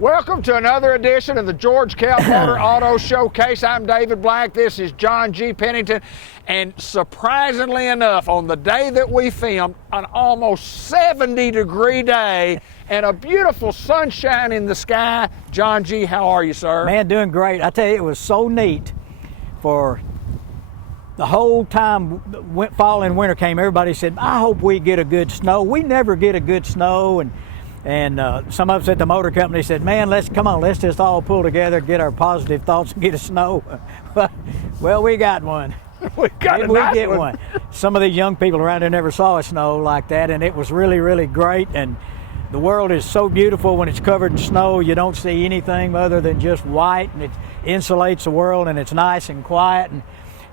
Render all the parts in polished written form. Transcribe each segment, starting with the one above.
Welcome to another edition of the George Kell Motor Auto Showcase. I'm David Black. This is John G. Pennington. And surprisingly enough, on the day that we filmed, an almost 70-degree day and a beautiful sunshine in the sky. John G., how are you, sir? Man, doing great. I tell you, it was so neat for the whole time fall and winter came. Everybody said, I hope we get a good snow. We never get a good snow. And some of us at the motor company said, man, let's just all pull together, get our positive thoughts and get a snow. Well, we got one. We get one. Some of these young people around there never saw a snow like that, and it was really, really great. And the world is so beautiful when it's covered in snow. You don't see anything other than just white, and it insulates the world, and it's nice and quiet.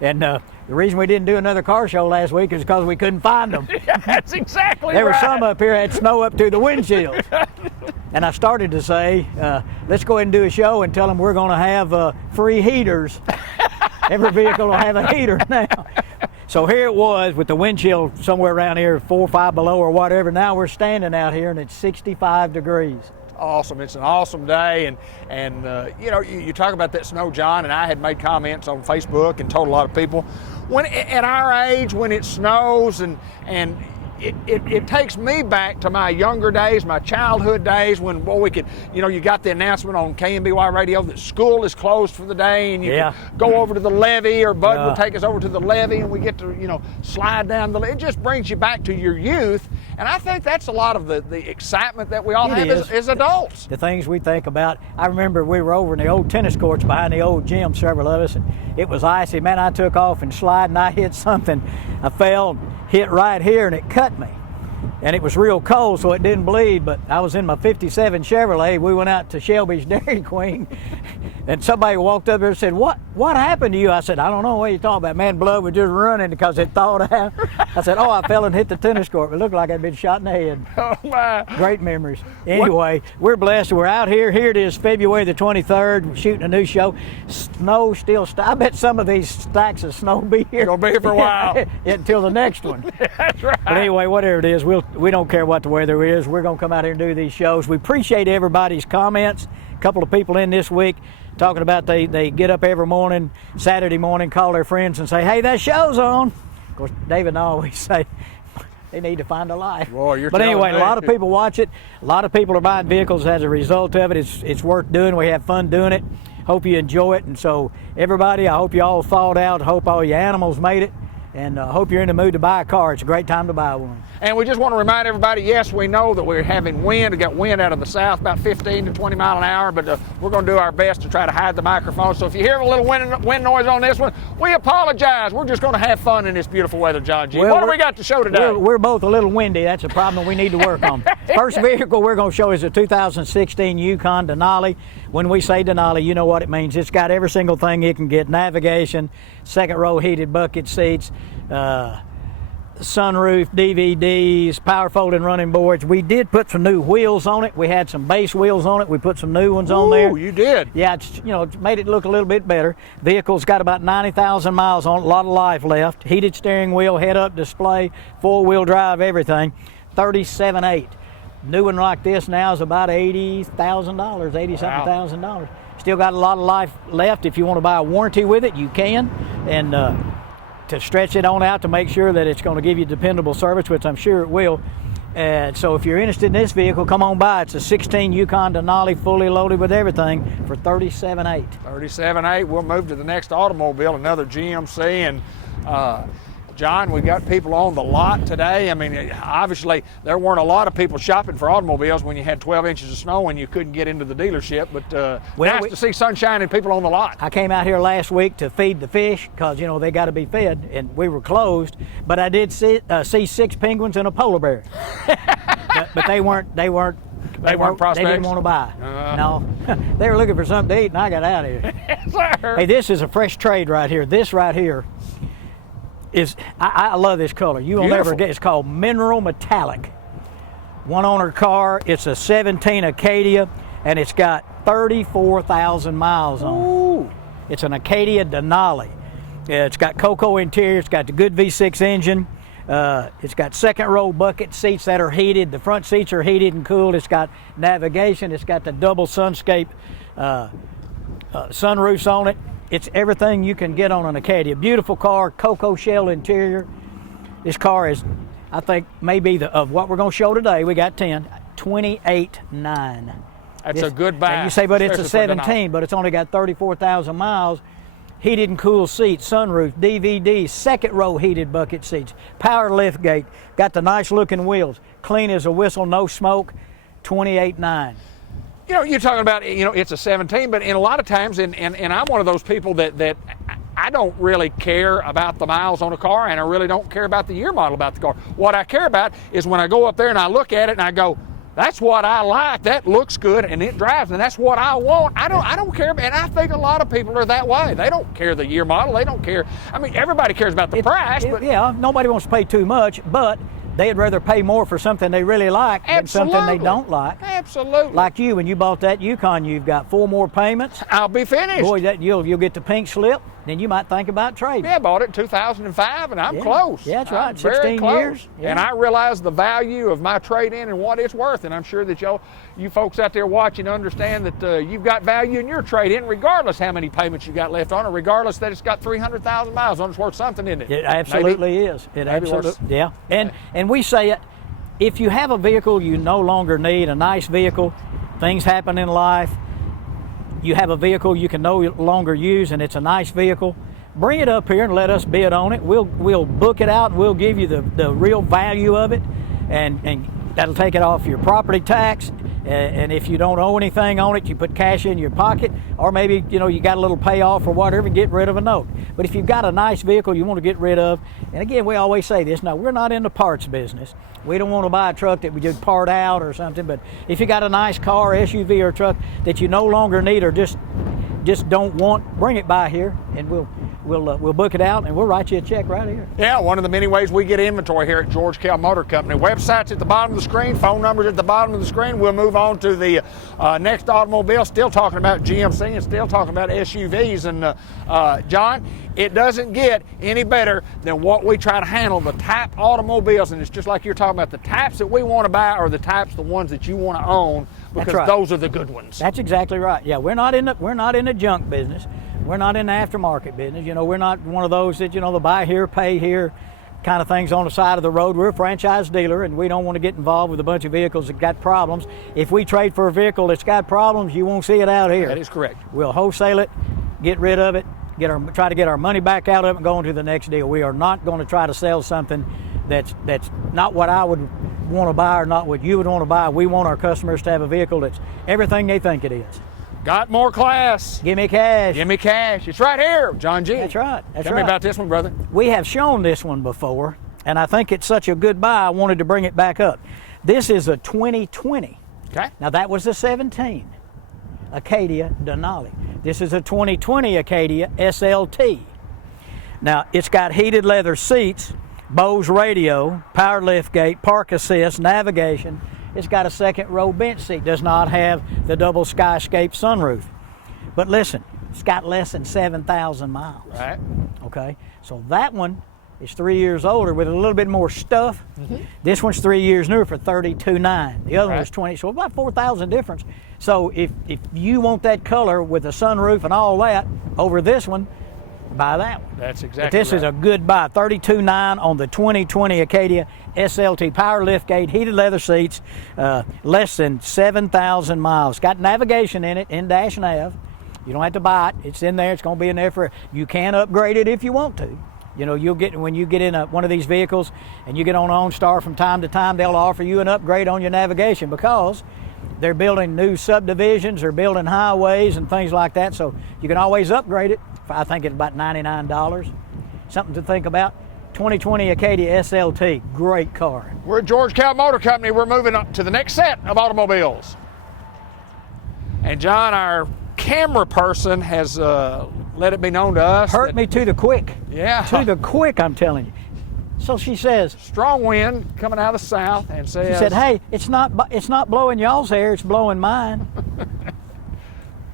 And the reason we didn't do another car show last week is because we couldn't find them. That's exactly right. There were some up here had snow up to the windshield. And I started to say, let's go ahead and do a show and tell them we're going to have free heaters. Every vehicle will have a heater now. So here it was with the wind chill somewhere around here, 4 or 5 below or whatever. Now we're standing out here and it's 65 degrees. Awesome. It's an awesome day, and you know, you talk about that snow, John, and I had made comments on Facebook and told a lot of people, when at our age, when it snows and it takes me back to my younger days, my childhood days, when, boy, we could, you know, you got the announcement on KMBY radio that school is closed for the day, and you could go over to the levee, or Bud would take us over to the levee, and we get to, you know, slide down it just brings you back to your youth. And I think that's a lot of the excitement that we all have as adults. The things we think about. I remember we were over in the old tennis courts behind the old gym, several of us, and it was icy. Man, I took off and slide, and I hit something. I fell, hit right here, and it cut me. And it was real cold, so it didn't bleed, but I was in my 57 Chevrolet. We went out to Shelby's Dairy Queen, and somebody walked up there and said, what happened to you? I said, I don't know what you're talking about. Man, blood was just running because it thawed out. I said, oh, I fell and hit the tennis court. It looked like I'd been shot in the head. Oh, my. Great memories. Anyway, we're blessed. We're out here. Here it is, February the 23rd. We're shooting a new show. Snow still, I bet some of these stacks of snow will be here. It'll be here for a while. Until the next one. That's right. But anyway, whatever it is, we don't care what the weather is. We're going to come out here and do these shows. We appreciate everybody's comments. A couple of people in this week talking about they get up every morning, Saturday morning, call their friends and say, hey, that show's on. Of course, David and I always say they need to find a life. Boy, but anyway, a lot of people watch it. A lot of people are buying vehicles as a result of it. It's worth doing. We have fun doing it. Hope you enjoy it. And so everybody, I hope you all thawed out. Hope all your animals made it. And I hope you're in the mood to buy a car. It's a great time to buy one. And we just want to remind everybody, yes, we know that we're having wind. We got wind out of the south, about 15 to 20 mile an hour, but we're going to do our best to try to hide the microphone. So if you hear a little wind noise on this one, we apologize. We're just going to have fun in this beautiful weather, John G. Well, what do we got to show today? We're both a little windy. That's a problem we need to work on. First vehicle we're going to show is a 2016 Yukon Denali. When we say Denali, you know what it means. It's got every single thing you can get: navigation, second row heated bucket seats, sunroof, DVDs, power folding running boards. We did put some new wheels on it. We had some base wheels on it. We put some new ones on there. Oh, you did? Yeah, it's, you know, it's made it look a little bit better. Vehicle's got about 90,000 miles on it, a lot of life left. Heated steering wheel, head-up display, four-wheel drive, everything. 37.8. New one like this now is about $80,000, $80,000. Still got a lot of life left. If you want to buy a warranty with it, you can. And to stretch it on out to make sure that it's going to give you dependable service, which I'm sure it will. And so if you're interested in this vehicle, come on by. It's a 16 Yukon Denali, fully loaded with everything, for $37,800. $37,800. We'll move to the next automobile, another GMC. And John, we got people on the lot today. I mean, obviously there weren't a lot of people shopping for automobiles when you had 12 inches of snow and you couldn't get into the dealership, but nice to see sunshine and people on the lot. I came out here last week to feed the fish because, you know, they got to be fed, and we were closed, but I did see 6 penguins and a polar bear. but they weren't prospects? They didn't want to buy. No. They were looking for something to eat, and I got out of here. Yes, sir. Hey, this is a fresh trade right here. This right here is, I love this color. You will never get, it's called Mineral Metallic. One owner car. It's a 17 Acadia, and it's got 34,000 miles on it. It's an Acadia Denali. It's got Cocoa interior. It's got the good V6 engine. It's got second row bucket seats that are heated. The front seats are heated and cooled. It's got navigation. It's got the double sunscape sunroofs on it. It's everything you can get on an Acadia. Beautiful car, cocoa shell interior. This car is, I think, maybe of what we're going to show today. We got 10, 28.9. That's a good buy. And you say, but it's a 17, but it's only got 34,000 miles. Heated and cooled seats, sunroof, DVD, second row heated bucket seats, power lift gate, got the nice looking wheels, clean as a whistle, no smoke, 28.9. You know, you're talking about, you know, it's a 17, but in a lot of times, and I'm one of those people that I don't really care about the miles on a car, and I really don't care about the year model about the car. What I care about is when I go up there and I look at it and I go, that's what I like, that looks good, and it drives, and that's what I want. I don't care, and I think a lot of people are that way. They don't care the year model, they don't care. I mean, everybody cares about the price, but yeah, nobody wants to pay too much, but they'd rather pay more for something they really like than something they don't like. Absolutely. Like you, when you bought that Yukon, you've got 4 more payments. I'll be finished. Boy, you'll get the pink slip, then you might think about trading. Yeah, I bought it in 2005, and I'm close. Yeah, that's right. I'm 16 close. Years. Yeah. And I realize the value of my trade-in and what it's worth, and I'm sure that you folks out there watching understand that you've got value in your trade-in, regardless how many payments you got left on it, regardless that it's got 300,000 miles on it. It's worth something, isn't it? It absolutely is. It absolutely, yeah. And we say it, if you have a vehicle you no longer need, a nice vehicle, things happen in life, you have a vehicle you can no longer use and it's a nice vehicle, bring it up here and let us bid on it. We'll book it out and we'll give you the real value of it, and that'll take it off your property tax. And if you don't owe anything on it, you put cash in your pocket, or maybe you got a little payoff or whatever, get rid of a note. But if you've got a nice vehicle you want to get rid of, and again, we always say this, no, we're not in the parts business. We don't want to buy a truck that we just part out or something, but if you got a nice car, SUV, or truck that you no longer need or just don't want, bring it by here and we'll book it out and we'll write you a check right here. Yeah, one of the many ways we get inventory here at George Kell Motor Company. Website's at the bottom of the screen, phone number's at the bottom of the screen. We'll move on to the next automobile, still talking about GMC and still talking about SUVs. And John, it doesn't get any better than what we try to handle, the type automobiles, and it's just like you're talking about, the types that we want to buy are the types, the ones that you want to own, because those are the good ones. That's exactly right. Yeah, we're not in the junk business. We're not in the aftermarket business. We're not one of those that, the buy here, pay here kind of things on the side of the road. We're a franchise dealer, and we don't want to get involved with a bunch of vehicles that got problems. If we trade for a vehicle that's got problems, you won't see it out here. That is correct. We'll wholesale it, get rid of it, try to get our money back out of it and go on to the next deal. We are not going to try to sell something that's not what I would want to buy or not what you would want to buy. We want our customers to have a vehicle that's everything they think it is. Got more class. Give me cash. Give me cash. It's right here, John G. That's right. Tell me about this one, brother. We have shown this one before, and I think it's such a good buy, I wanted to bring it back up. This is a 2020. Okay. Now, that was a 17 Acadia Denali. This is a 2020 Acadia SLT. Now, it's got heated leather seats, Bose radio, power liftgate, park assist, navigation. It's got a second row bench seat. Does not have the double skyscape sunroof. But listen, it's got less than 7,000 miles. Right. Okay. So that one is 3 years older with a little bit more stuff. Mm-hmm. This one's 3 years newer for $32,900. The other one was 20. So about 4,000 difference. So if you want that color with a sunroof and all that over this one, buy that one. That's exactly But this right. is a good buy. $32,900 on the 2020 Acadia SLT, power liftgate, heated leather seats, less than 7,000 miles. Got navigation in it, in-dash nav. You don't have to buy it. It's in there. It's going to be in there for. You can upgrade it if you want to. You'll get, when you get in one of these vehicles and you get on OnStar from time to time, they'll offer you an upgrade on your navigation because they're building new subdivisions, they're building highways and things like that. So you can always upgrade it. I think it's about $99. Something to think about. 2020 Acadia SLT, great car. We're at George Kell Motor Company. We're moving up to the next set of automobiles. And John, our camera person has let it be known to us. Hurt me to the quick. Yeah. To the quick, I'm telling you. So she says. Strong wind coming out of the south, and says. She said, "Hey, it's not blowing y'all's hair, it's blowing mine."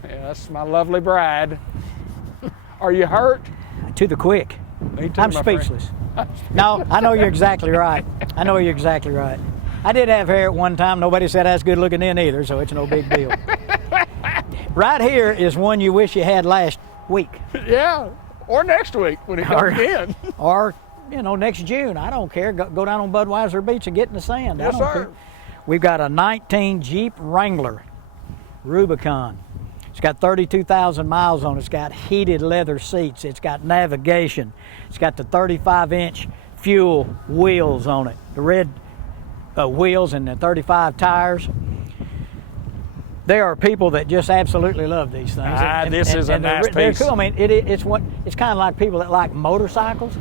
Yeah, that's my lovely bride. Are you hurt? To the quick. Me too, I'm my friend. speechless. No, I know you're exactly right. I know you're exactly right. I did have hair at one time. Nobody said I was good looking then either, so it's no big deal. Right here is one you wish you had last week. Yeah, or next week when it comes in. Or, next June. I don't care. Go down on Budweiser Beach and get in the sand. Yes, I don't sir. care. We've got a 19 Jeep Wrangler Rubicon. It's got 32,000 miles on it. It's got heated leather seats. It's got navigation. It's got the 35-inch fuel wheels on it. The red wheels and the 35 tires. There are people that just absolutely love these things. This is a nice they're piece. cool. I mean, it's kind of like people that like motorcycles.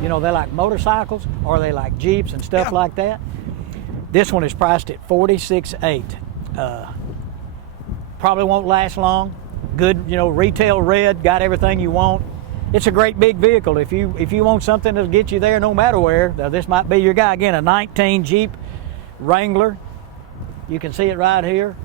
They like motorcycles, or they like Jeeps and stuff like that. This one is priced at $46,800. Probably won't last long. Good, retail red, got everything you want. It's a great big vehicle. If you want something that'll get you there no matter where, this might be your guy. Again, a 19 Jeep Wrangler. You can see it right here.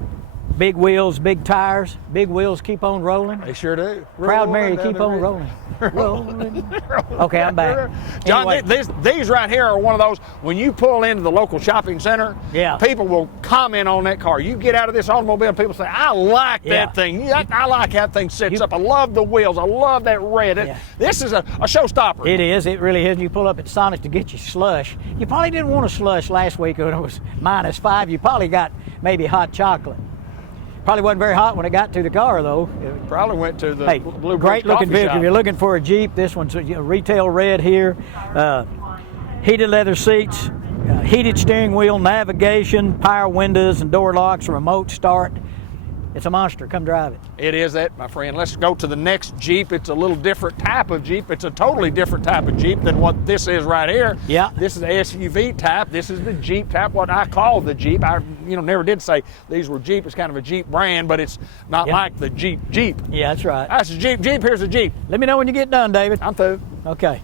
Big wheels, big tires. Big wheels keep on rolling. They sure do. Proud Mary, keep on rolling. Rolling. Okay, I'm back. John, Anyway. these right here are one of those, when you pull into the local shopping center, Yeah. people will comment on that car. You get out of this automobile and people say, I like Yeah. that thing. I like how that thing sits up. I love the wheels. I love that red. Yeah. This is a showstopper. It is. It really is. You pull up at Sonic to get your slush. You probably didn't want a slush last week when it was -5. You probably got maybe hot chocolate. Probably wasn't very hot when it got to the car, though. Probably went to the Hey, Blue great looking coffee vehicle. shop. If you're looking for a Jeep, this one's retail red here. Heated leather seats, heated steering wheel, navigation, power windows and door locks, remote start. It's a monster. Come drive it. It is that, my friend. Let's go to the next Jeep. It's a little different type of Jeep. It's a totally different type of Jeep than what this is right here. Yeah. This is the SUV type. This is the Jeep type, what I call the Jeep. I never did say these were Jeep. It's kind of a Jeep brand, but it's not like the Jeep. Yeah, that's right. That's a Jeep. Jeep, here's a Jeep. Let me know when you get done, David. I'm through. Okay.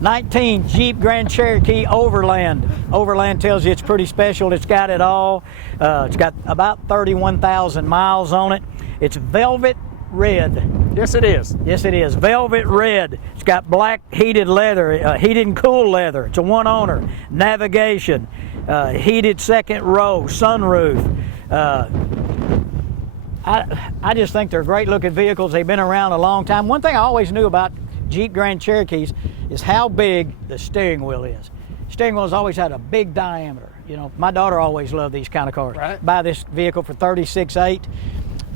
19 Jeep Grand Cherokee Overland. Overland tells you it's pretty special. It's got it all. It's got about 31,000 miles on it. It's velvet red. Yes, it is. Yes, it is. Velvet red. It's got black heated leather, heated and cool leather. It's a one owner. Navigation, heated second row, sunroof. I just think they're great looking vehicles. They've been around a long time. One thing I always knew about Jeep Grand Cherokees is how big the steering wheel is. Steering wheel's always had a big diameter. My daughter always loved these kind of cars. Right. Buy this vehicle for $36,800.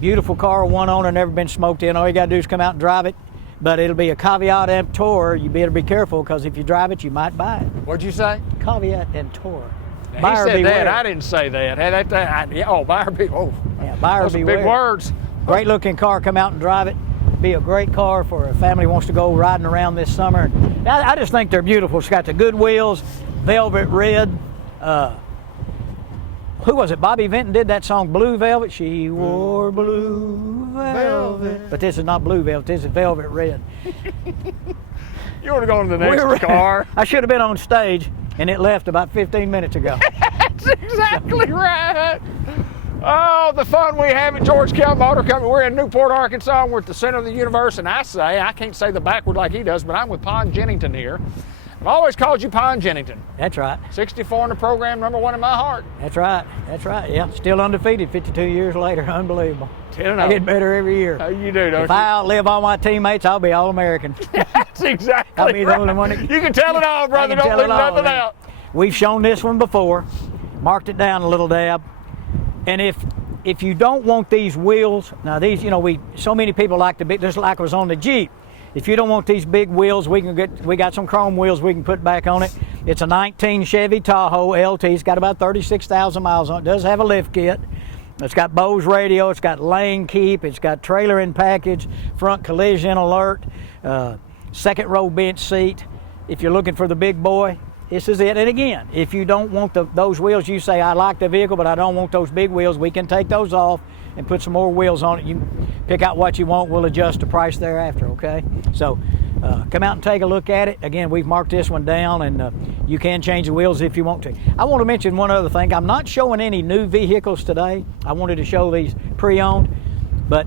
Beautiful car, one owner, never been smoked in. All you gotta do is come out and drive it. But it'll be a Caveat Emptor. You better be careful, because if you drive it, you might buy it. What'd you say? Caveat Emptor. He Buyer said beware. that. I didn't say that. Buyer beware. Oh, Yeah, buyer those are beware. big words. Great looking car. Come out and drive it. Be a great car for a family who wants to go riding around this summer. I just think they're beautiful. It's got the good wheels, velvet red. Who was it? Bobby Vinton did that song, Blue Velvet. She wore blue velvet. But this is not blue velvet. This is velvet red. You want to go into the next car? I should have been on stage, and it left about 15 minutes ago. That's exactly right. Oh, the fun we have at George Kell Motor Company. We're in Newport, Arkansas. We're at the center of the universe, and I can't say the backward like he does, but I'm with Pon Jennington here. I've always called you Pon Jennington. That's right. 64 in the program, #1 in my heart. That's right. That's right. Yeah, still undefeated 52 years later. Unbelievable. 10-0. I get better every year. You do, don't If you? I outlive all my teammates, I'll be All-American. That's exactly I'll be the right. only one that- You can tell it all, brother. I can Don't tell leave it all, nothing man. out. We've shown this one before, marked it down a little dab. And if you don't want these wheels, now these, so many people like the big, just like it was on the Jeep. If you don't want these big wheels, we got some chrome wheels we can put back on it. It's a 19 Chevy Tahoe LT. It's got about 36,000 miles on it. It does have a lift kit. It's got Bose radio. It's got lane keep. It's got trailer in package, front collision alert, second row bench seat. If you're looking for the big boy, this is it. And again, if you don't want those wheels, you say, I like the vehicle, but I don't want those big wheels, we can take those off and put some more wheels on it. You pick out what you want. We'll adjust the price thereafter, okay? So come out and take a look at it. Again, we've marked this one down, and you can change the wheels if you want to. I want to mention one other thing. I'm not showing any new vehicles today. I wanted to show these pre-owned, but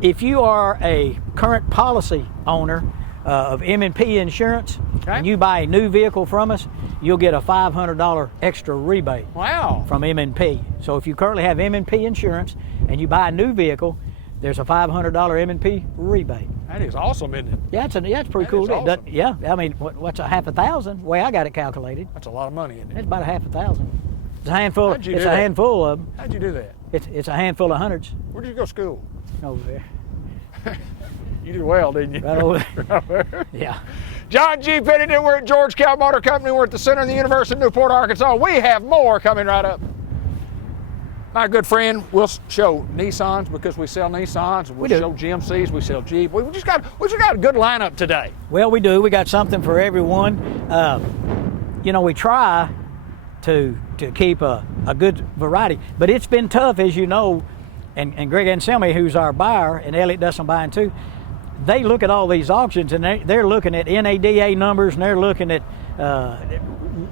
if you are a current policy owner of M&P Insurance, and you buy a new vehicle from us, you'll get a $500 extra rebate. Wow. From M&P. So if you currently have M&P Insurance and you buy a new vehicle, there's a $500 M&P rebate. That is awesome, isn't it? Yeah, it's pretty cool. Awesome. Yeah, I mean, what's a half a thousand? The way I got it calculated. That's a lot of money, isn't it? It's about a half a thousand. It's a handful. How'd you do it's a that? handful of them. How'd you do that? It's a handful of hundreds Where did you go to school? over there. You did well, didn't you? Right over there. Right there. Yeah. John G. Pennington, we're at George Kell Motor Company. We're at the center of the universe in Newport, Arkansas. We have more coming right up. My good friend, we'll show Nissans because we sell Nissans. We'll show GMCs, we sell Jeep. We just got a good lineup today. Well, we do. We got something for everyone. You know, we try to keep a good variety, but it's been tough, as you know. And Greg Anselmi, who's our buyer, and Elliot does some buying too, they look at all these auctions and they're looking at NADA numbers, and they're looking at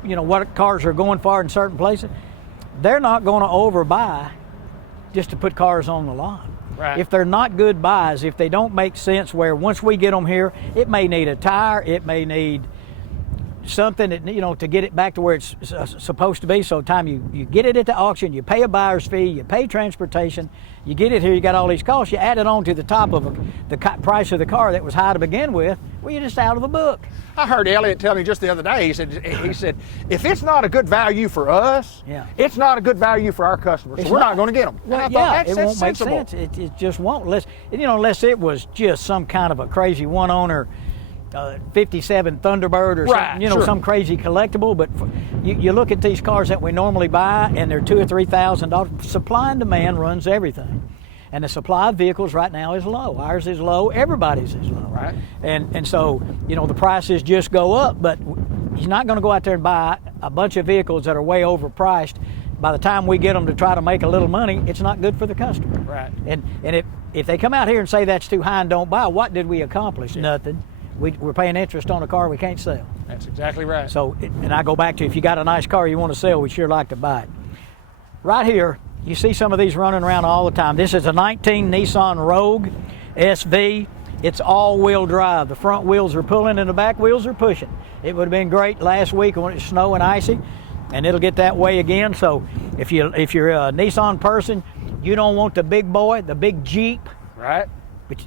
you know, what cars are going for in certain places. They're not going to overbuy just to put cars on the lot. Right. If they're not good buys, if they don't make sense, where once we get them here, it may need a tire, it may need something that, you know, to get it back to where it's supposed to be. So time you get it at the auction, you pay a buyer's fee, you pay transportation, you get it here, you got all these costs, you add it on to the top of the price of the car that was high to begin with, well, you're just out of the book. I heard Elliot tell me just the other day, he said, if it's not a good value for us, it's not a good value for our customers, so we're not going to get them. Well, it won't make sense. It just won't. Unless it was just some kind of a crazy one-owner 57 Thunderbird or something, you know, some crazy collectible. But you look at these cars that we normally buy, and they're $2,000 or $3,000. Supply and demand runs everything, and the supply of vehicles right now is low. Ours is low. Everybody's is low. Right. And so, you know, the prices just go up. But he's not going to go out there and buy a bunch of vehicles that are way overpriced. By the time we get them to try to make a little money, it's not good for the customer. Right. And if they come out here and say that's too high and don't buy, what did we accomplish? Nothing. We're paying interest on a car we can't sell. That's exactly right. So, and I go back to, if you got a nice car you want to sell, we sure like to buy it. Right here, you see some of these running around all the time. This is a 19 Nissan Rogue SV. It's all-wheel drive. The front wheels are pulling and the back wheels are pushing. It would have been great last week when it was snow and icy, and it'll get that way again. So if you're a Nissan person, you don't want the big boy, the big Jeep, right?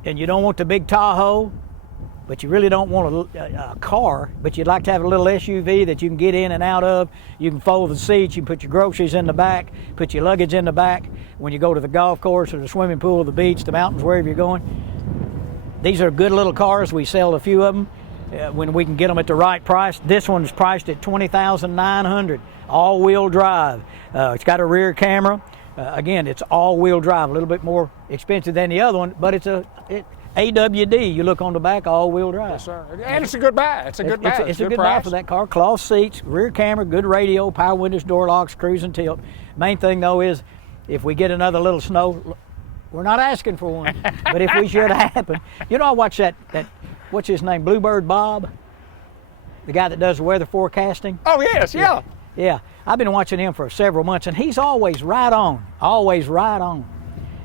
And you don't want the big Tahoe, but you really don't want a car, but you'd like to have a little SUV that you can get in and out of. You can fold the seats, you can put your groceries in the back, put your luggage in the back when you go to the golf course or the swimming pool, the beach, the mountains, wherever you're going. These are good little cars. We sell a few of them when we can get them at the right price. This one's priced at $20,900, all-wheel drive. It's got a rear camera. Again, it's all-wheel drive, a little bit more expensive than the other one, but it's AWD. You look on the back, all-wheel drive. Yes, sir. And it's a good buy. It's a good buy. It's a good buy for that car. Cloth seats, rear camera, good radio, power windows, door locks, cruise and tilt. Main thing though is, if we get another little snow, we're not asking for one, but if we should happen, you know, I watch that what's his name, Bluebird Bob, the guy that does the weather forecasting. Oh yes, yeah. Yeah, I've been watching him for several months, and he's always right on, always right on.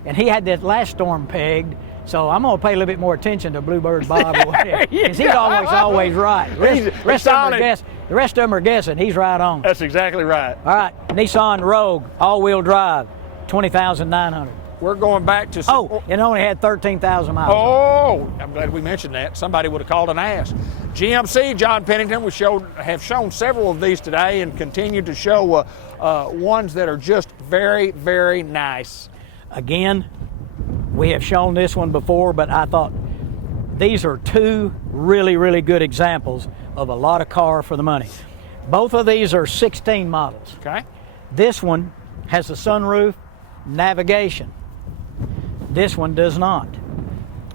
And he had that last storm pegged, so I'm going to pay a little bit more attention to Bluebird Bob, because he's always right. The rest of them are guessing. He's right on. That's exactly right. All right, Nissan Rogue, all-wheel drive, $20,900. We're going back to... it only had 13,000 miles. Oh, I'm glad we mentioned that. Somebody would have called and asked. GMC, John Pennington, have shown several of these today and continue to show ones that are just very, very nice. Again, we have shown this one before, but I thought these are two really, really good examples of a lot of car for the money. Both of these are 16 models. Okay. This one has a sunroof, navigation. This one does not.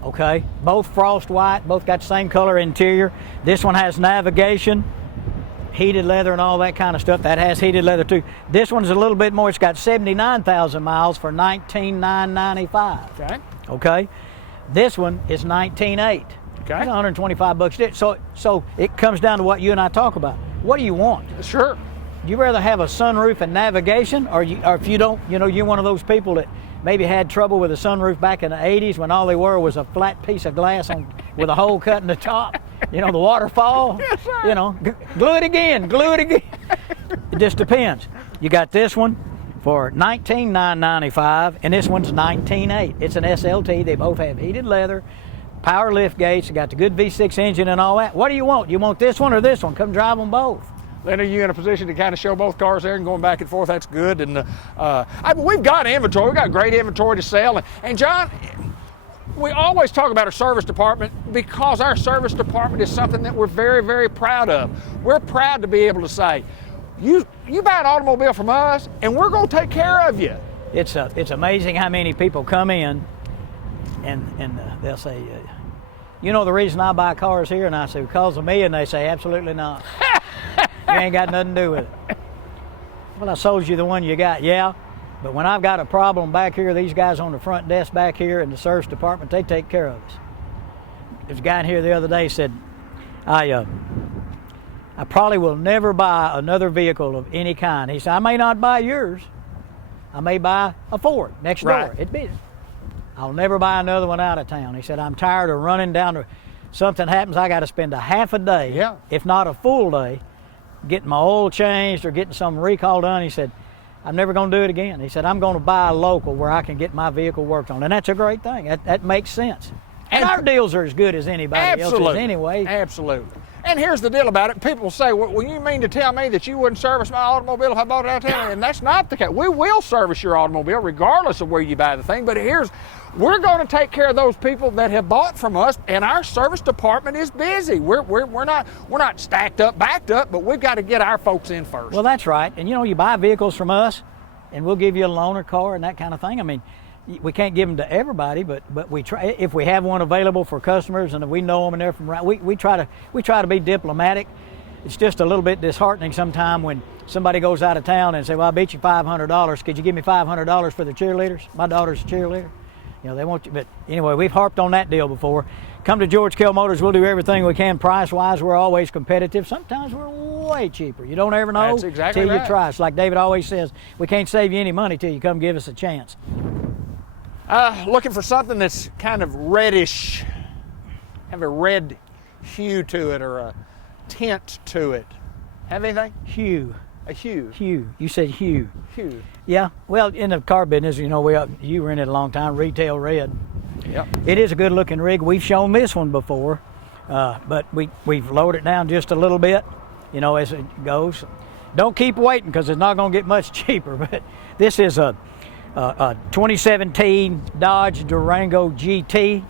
Okay, both frost white, both got the same color interior. This one has navigation, heated leather and all that kind of stuff. That has heated leather too. This one's a little bit more. It's got 79,000 miles for $19,995. Okay. Okay. This one is $19,800. Okay. It's 125 bucks. So it comes down to what you and I talk about. What do you want? Sure. You rather have a sunroof and navigation, or if you don't, you're one of those people that maybe had trouble with a sunroof back in the 80s when all they were was a flat piece of glass with a hole cut in the top. The waterfall. Yes, sir. Glue it again. It just depends. You got this one for $19,995, and this one's $19,800. It's an SLT. They both have heated leather, power lift gates. They got the good V6 engine and all that. What do you want? You want this one or this one? Come drive them both. Then are you in a position to kind of show both cars there and going back and forth? That's good. And we've got inventory. We've got great inventory to sell. And John, we always talk about our service department because our service department is something that we're very, very proud of. We're proud to be able to say, you buy an automobile from us, and we're going to take care of you. It's amazing how many people come in, and they'll say, the reason I buy cars here? And I say, because of me, and they say, absolutely not. You ain't got nothing to do with it. Well, I sold you the one you got, yeah. But when I've got a problem back here, these guys on the front desk back here in the service department, they take care of us. There's a guy in here the other day said, I probably will never buy another vehicle of any kind. He said, I may not buy yours. I may buy a Ford next door. I'll never buy another one out of town. He said, I'm tired of running down to something happens, I got to spend a half a day, if not a full day, getting my oil changed or getting some recall done. He said, I'm never going to do it again. He said, I'm going to buy a local where I can get my vehicle worked on. And that's a great thing. That makes sense. And our deals are as good as anybody else's anyway. Absolutely. And here's the deal about it. People will say, well, you mean to tell me that you wouldn't service my automobile if I bought it out of town? And that's not the case. We will service your automobile regardless of where you buy the thing. But we're going to take care of those people that have bought from us, and our service department is busy. We're not stacked up, backed up, but we've got to get our folks in first. Well, that's right. And you buy vehicles from us, and we'll give you a loaner car and that kind of thing. I mean, we can't give them to everybody, but we try. If we have one available for customers and if we know them and they're from right, we try to be diplomatic. It's just a little bit disheartening sometimes when somebody goes out of town and say, well, I bet you $500. Could you give me $500 for the cheerleaders? My daughter's a cheerleader. They want you. But anyway, we've harped on that deal before. Come to George Kell Motors. We'll do everything we can price-wise. We're always competitive. Sometimes we're way cheaper. You don't ever know till you try. It's like David always says, we can't save you any money till you come give us a chance. Looking for something that's kind of reddish, have a red hue to it or a tint to it. Have anything? Hue. A hue. Hue. You said hue. Hue. Yeah. Well, in the car business, you were in it a long time. Retail red. Yep. It is a good-looking rig. We've shown this one before, but we've lowered it down just a little bit, as it goes. Don't keep waiting because it's not going to get much cheaper. But this is a 2017 Dodge Durango GT.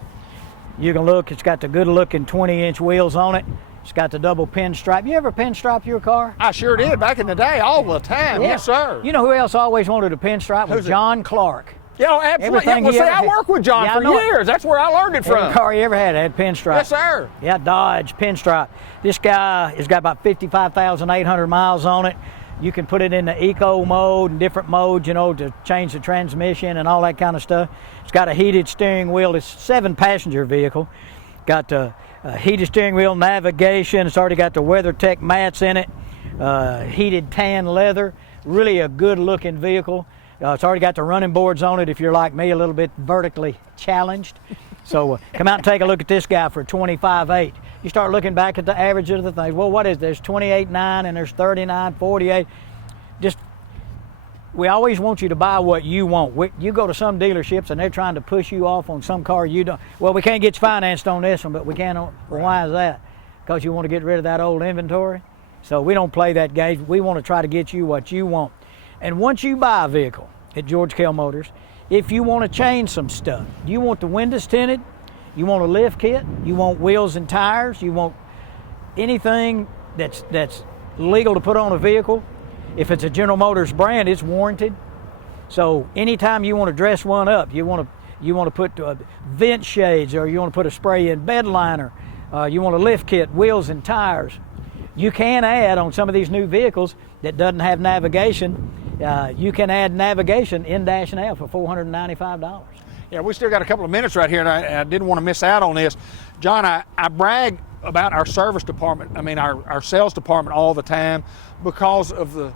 You can look. It's got the good-looking 20-inch wheels on it. It's got the double pinstripe. You ever pinstripe your car? I sure did back in the day, all the time. Yeah. Yes, sir. You know who else always wanted a pinstripe? Was John Clark. Yeah, absolutely. I worked with John for years. That's where I learned it from. Every car he ever had pinstripe. Yes, sir. Yeah, Dodge pinstripe. This guy has got about 55,800 miles on it. You can put it in the eco mode and different modes, to change the transmission and all that kind of stuff. It's got a heated steering wheel. It's a 7-passenger vehicle. Got a heated steering wheel, navigation. It's already got the WeatherTech mats in it. Heated tan leather. Really a good-looking vehicle. It's already got the running boards on it if you're like me, a little bit vertically challenged. So come out and take a look at this guy for $25,800. You start looking back at the average of the things. Well, what is there's $28,900 and there's $39,000, $48,000. We always want you to buy what you want. You go to some dealerships and they're trying to push you off on some car you don't. Well, we can't get you financed on this one, but we can. Well, why is that? Because you want to get rid of that old inventory. So we don't play that game. We want to try to get you what you want. And once you buy a vehicle at George Kell Motors, if you want to change some stuff, you want the windows tinted, you want a lift kit, you want wheels and tires, you want anything that's legal to put on a vehicle. If it's a General Motors brand, it's warranted. So anytime you want to dress one up, you want to put vent shades, or you want to put a spray-in bed liner, you want a lift kit, wheels and tires. You can add on some of these new vehicles that doesn't have navigation. You can add navigation in-nav for $495. Yeah, we still got a couple of minutes right here, and I didn't want to miss out on this. John, I brag about our service department, I mean our sales department all the time because of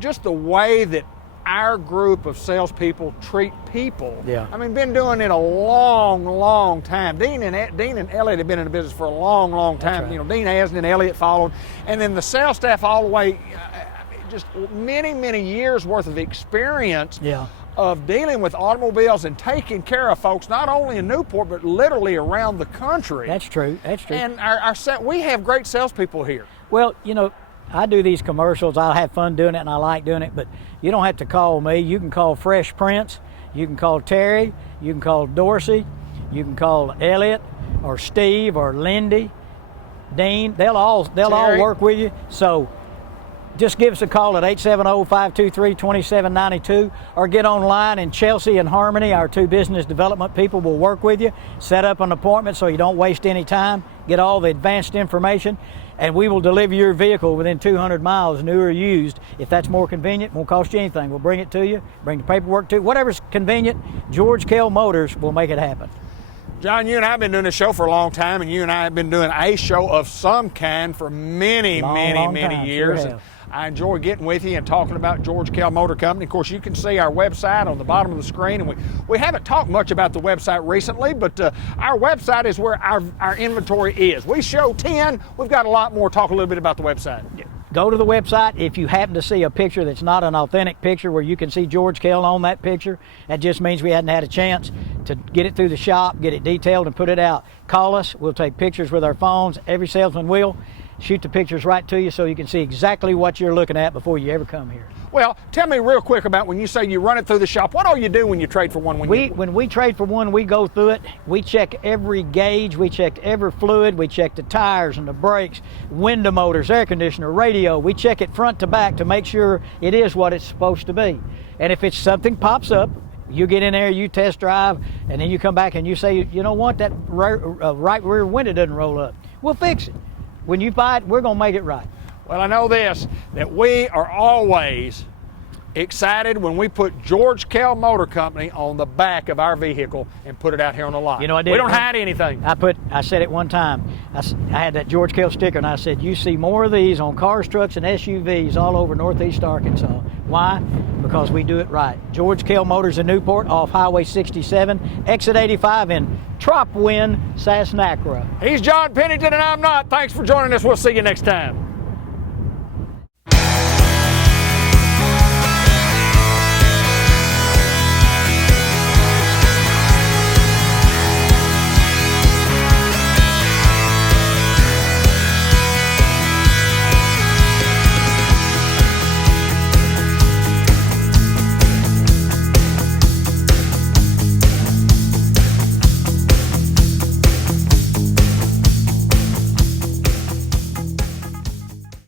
just the way that our group of salespeople treat people. Yeah. I mean, been doing it a long, long time. Dean and Elliot have been in the business for a long, long time. Right. You know, Dean has, and then Elliot followed, and then the sales staff all the way, just many, many years worth of experience. Yeah. Of dealing with automobiles and taking care of folks, not only in Newport, but literally around the country. That's true. That's true. And we have great salespeople here. Well, you know, I do these commercials. I have fun doing it, and I like doing it. But you don't have to call me. You can call Fresh Prince. You can call Terry. You can call Dorsey. You can call Elliot or Steve or Lindy, Dean. They'll all work with you. So just give us a call at 870-523-2792 or get online, and Chelsea and Harmony, our two business development people, will work with you. Set up an appointment so you don't waste any time. Get all the advanced information, and we will deliver your vehicle within 200 miles, new or used. If that's more convenient, won't cost you anything. We'll bring it to you, bring the paperwork to you. Whatever's convenient, George Kell Motors will make it happen. John, you and I have been doing this show for a long time, and you and I have been doing a show of some kind for many years. Sure have. I enjoy getting with you and talking about George Kell Motor Company. Of course, you can see our website on the bottom of the screen, and we haven't talked much about the website recently, but our website is where our inventory is. We show 10. We've got a lot more. Talk a little bit about the website. Go to the website. If you happen to see a picture that's not an authentic picture where you can see George Kell on that picture, that just means we hadn't had a chance to get it through the shop, get it detailed, and put it out. Call us. We'll take pictures with our phones. Every salesman will. Shoot the pictures right to you so you can see exactly what you're looking at before you ever come here. Well, tell me real quick about when you say you run it through the shop. What all you do when you trade for one? When we trade for one, we go through it. We check every gauge. We check every fluid. We check the tires and the brakes, window motors, air conditioner, radio. We check it front to back to make sure it is what it's supposed to be. And if it's something pops up, you get in there, you test drive, and then you come back and you say, you know what, that right rear window doesn't roll up. We'll fix it. When you buy it, we're going to make it right. Well, I know this, that we are always excited when we put George Kell Motor Company on the back of our vehicle and put it out here on the lot. You know, I did. We don't hide anything. I said it one time. I had that George Kell sticker, and I said, you see more of these on cars, trucks, and SUVs all over Northeast Arkansas. Why? Because we do it right. George Kell Motors in Newport off Highway 67, exit 85 in Tropwin, Sassnacra. He's John Pennington, and I'm not. Thanks for joining us. We'll see you next time.